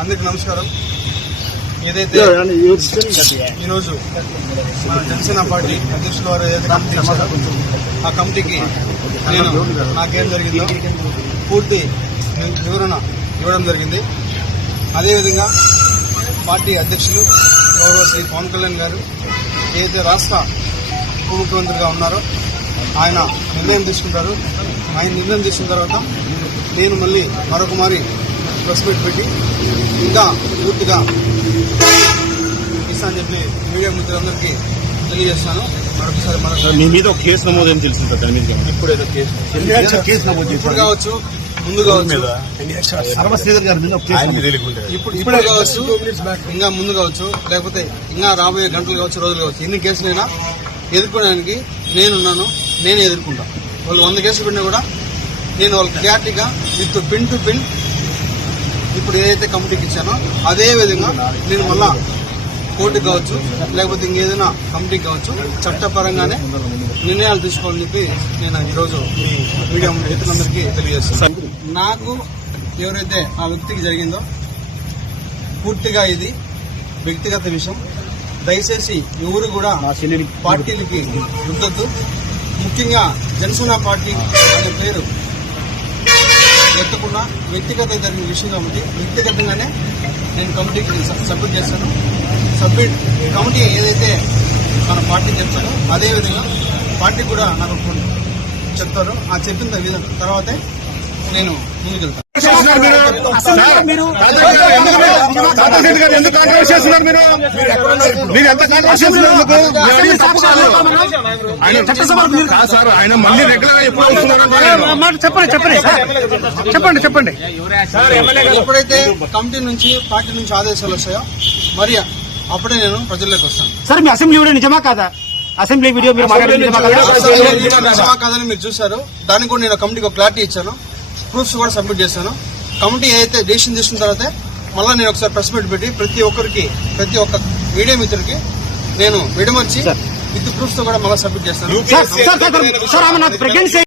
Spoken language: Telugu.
అందరికి నమస్కారం ఏదైతే ఈరోజు మన జనసేన పార్టీ అధ్యక్షులు వారు ఏదైతే కమిటీ ఆ కమిటీకి నేను నాకేం జరిగిందో పూర్తి వివరణ ఇవ్వడం జరిగింది అదేవిధంగా పార్టీ అధ్యక్షులు గౌరవ శ్రీ పవన్ కళ్యాణ్ గారు ఏదైతే రాష్ట్ర ఉప ముఖ్యమంత్రిగా ఉన్నారో ఆయన నిర్ణయం తీసుకుంటారు ఆయన నిర్ణయం తీసుకున్న తర్వాత నేను మళ్ళీ మరొక మారి ప్రెస్ మీట్ పెట్టి ఇంకా పూర్తిగా ఇస్తా అని చెప్పి మీడియా మిత్రులందరికీ తెలియజేస్తాను మరొకసారి మీద కేసు నమోదు ఏం తెలుసు కేసు కేసు నమోదు ఇప్పుడు కావచ్చు ముందు కావచ్చు ఇప్పుడు కావచ్చు ఇంకా ముందు కావచ్చు లేకపోతే ఇంకా రాబోయే గంటలు కావచ్చు రోజులు కావచ్చు ఎన్ని కేసులైనా ఎదుర్కోవడానికి నేనున్నాను నేనే ఎదుర్కొంటా వాళ్ళు వంద కేసులు పెట్టినా కూడా నేను వాళ్ళకి క్లారిటీగా విత్ పిన్ టు పిన్ ఇప్పుడు ఏదైతే కమిటీకి ఇచ్చానో అదే విధంగా నేను మళ్ళా కోర్టు కావచ్చు లేకపోతే ఇంకేదైనా కమిటీకి కావచ్చు చట్టపరంగానే నిర్ణయాలు తీసుకోవాలని చెప్పి నేను ఈరోజు మీడియా ఇతరులందరికీ తెలియజేస్తాను నాకు ఎవరైతే ఆ వ్యక్తికి జరిగిందో పూర్తిగా ఇది వ్యక్తిగత విషయం దయచేసి ఎవరు కూడా పార్టీలకి ఉండద్దు ముఖ్యంగా జనసేన పార్టీ అనే పేరు ఎత్తకుండా వ్యక్తిగత జరిగిన విషయం కాబట్టి వ్యక్తిగతంగానే నేను కమిటీకి సబ్మిట్ చేస్తాను సబ్మిట్ కమిటీ ఏదైతే మన పార్టీ చెప్తాడో అదేవిధంగా పార్టీ కూడా నాకు చెప్తారో ఆ చెప్పిన విధంగా తర్వాతే నేను ముందుకెళ్తాను చేస్తున్నారు మీరు మీరు ఆయన సార్ ఆయన మళ్ళీ చెప్పండి చెప్పండి చెప్పండి ఎప్పుడైతే కమిటీ నుంచి పార్టీ నుంచి ఆదేశాలు వస్తాయో మరి అప్పుడే నేను ప్రజల్లోకి వస్తాను సార్ మీ అసెంబ్లీ కూడా నిజమా కాదా అసెంబ్లీ వీడియో మీరు నిజమా కాదని మీరు చూశారు దానికి కూడా నేను కమిటీకి క్లారిటీ ఇచ్చాను ప్రూఫ్స్ కూడా సబ్మిట్ చేశాను కమిటీ అయితే డెసిషన్ తీసుకున్న తర్వాత మళ్ళీ నేను ఒకసారి ప్రెస్ మీట్ పెట్టి ప్రతి ఒక్కరికి ప్రతి ఒక్క మీడియా మిత్రుడికి నేను విడమర్చి విత్ ప్రూఫ్స్ తో కూడా మళ్ళీ సబ్మిట్ చేస్తాను